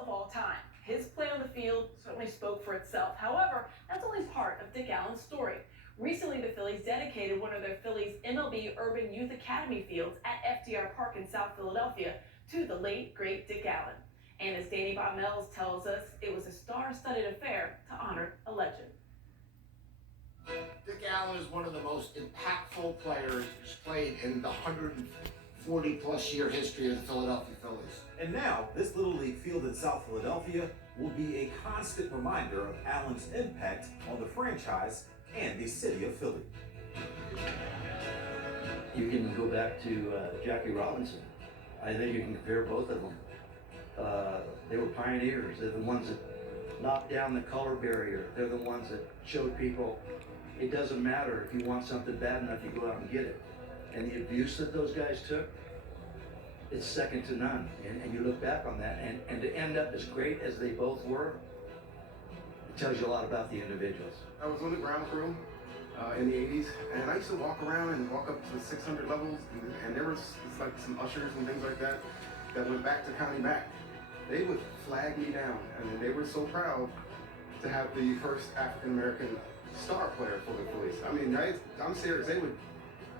of all time. His play on the field certainly spoke for itself. However, that's only part of Dick Allen's story. Recently, the Phillies dedicated one of their Phillies MLB Urban Youth Academy fields at FDR Park in South Philadelphia to the late, great Dick Allen. And as Danny Bob Mills tells us, it was a star-studded affair to honor a legend. Dick Allen is one of the most impactful players who's played in the 140-plus year history of the Philadelphia Phillies. And now, this Little League field in South Philadelphia will be a constant reminder of Allen's impact on the franchise and the city of Philly. You can go back to Jackie Robinson. I think you can compare both of them. They were pioneers. They're the ones that knocked down the color barrier. They're the ones that showed people it doesn't matter if you want something bad enough, you go out and get it. And the abuse that those guys took, it's second to none. And you look back on that, and to end up as great as they both were, it tells you a lot about the individuals. I was on the ground crew in the 80s, and I used to walk around and walk up to the 600 levels, and there was like some ushers and things like that went back to County Mac. They would flag me down, and they were so proud to have the first African-American star player for the Phillies. I mean, I'm serious. They would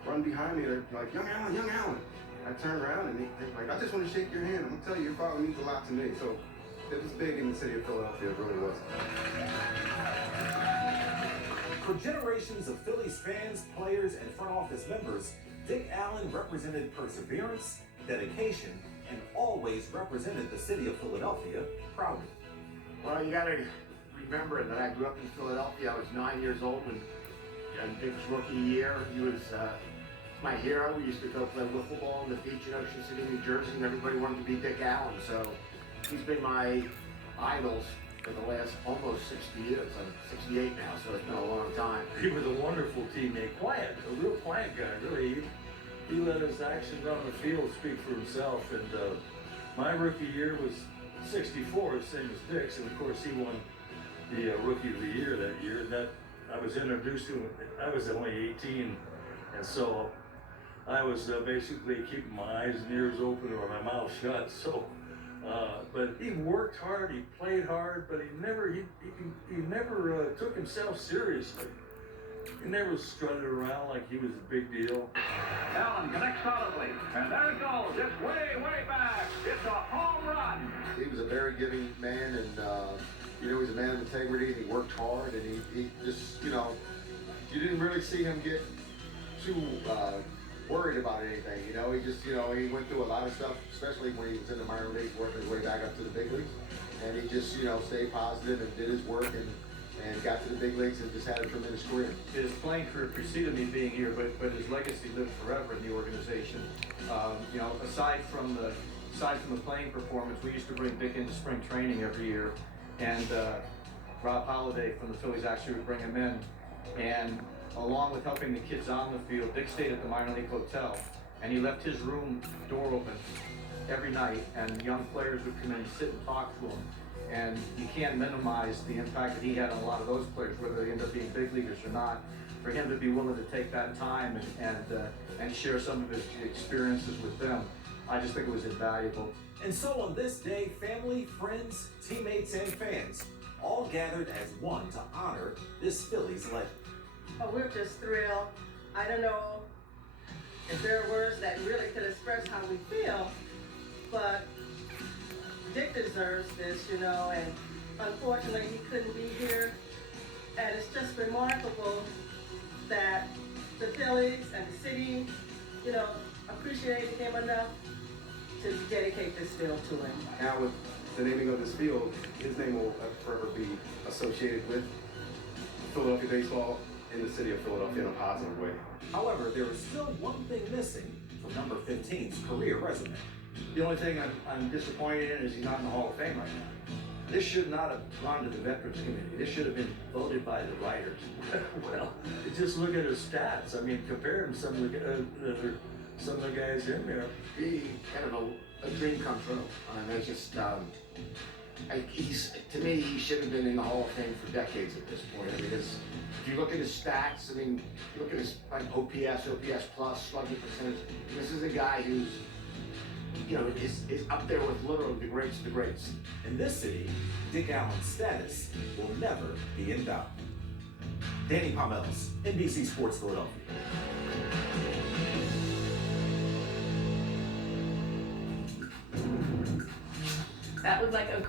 run behind me, they're like, young Allen, young Allen. I turn around and they're like, I just want to shake your hand. I'm going to tell you, your father means a lot to me. So it was big in the city of Philadelphia, it really was. For generations of Phillies fans, players, and front office members, Dick Allen represented perseverance, dedication, and always represented the city of Philadelphia proudly. Well, you got to remember that I grew up in Philadelphia. I was 9 years old when Dick's rookie year. He was my hero. We used to go play wiffle ball on the beach in Ocean City, New Jersey, and everybody wanted to be Dick Allen. So he's been my idol for the last almost 60 years. I'm 68 now, so it's been a long time. He was a wonderful teammate, quiet, a real quiet guy, really. He let his actions on the field speak for himself, and my rookie year was 64, the same as Dick's, and of course he won the Rookie of the Year that year. And that I was introduced to him, I was only 18, and so I was basically keeping my eyes and ears open or my mouth shut. So, but he worked hard, he played hard, but he never took himself seriously. He never strutted around like he was a big deal. Allen connects solidly, and there it goes. It's way, way back. It's a home run. He was a very giving man, and he's a man of integrity, and he worked hard, and he just, you didn't really see him get too worried about anything. He just, he went through a lot of stuff, especially when he was in the minor leagues, working his way back up to the big leagues, and he just, stayed positive and did his work and got to the big leagues and just had a tremendous career. His playing career preceded me being here, but his legacy lived forever in the organization. Aside from the playing performance, we used to bring Dick into spring training every year, and Rob Halladay from the Phillies actually would bring him in, and along with helping the kids on the field, Dick stayed at the minor league hotel, and he left his room door open every night, and young players would come in and sit and talk to him. And you can't minimize the impact that he had on a lot of those players, whether they end up being big leaguers or not. For him to be willing to take that time and share some of his experiences with them, I just think it was invaluable. And so on this day, family, friends, teammates, and fans all gathered as one to honor this Phillies legend. Oh, we're just thrilled. I don't know if there are words that really could express how we feel, but Dick deserves this, and unfortunately he couldn't be here. And it's just remarkable that the Phillies and the city, appreciated him enough to dedicate this field to him. Now with the naming of this field, his name will forever be associated with Philadelphia baseball in the city of Philadelphia in a positive way. However, there is still one thing missing from number 15's career resume. The only thing I'm disappointed in is he's not in the Hall of Fame right now. This should not have gone to the Veterans Committee. This should have been voted by the writers. Well, just look at his stats. I mean, compare him to some of the guys in there. He kind of a dream come true. I just, to me, he should have been in the Hall of Fame for decades at this point. I mean, if you look at his stats, you look at his OPS plus, slugging percentage. This is a guy who's is up there with literally the greats of the greats. In this city, Dick Allen's status will never be in doubt. Danny Pommells, NBC Sports Philadelphia. That was like a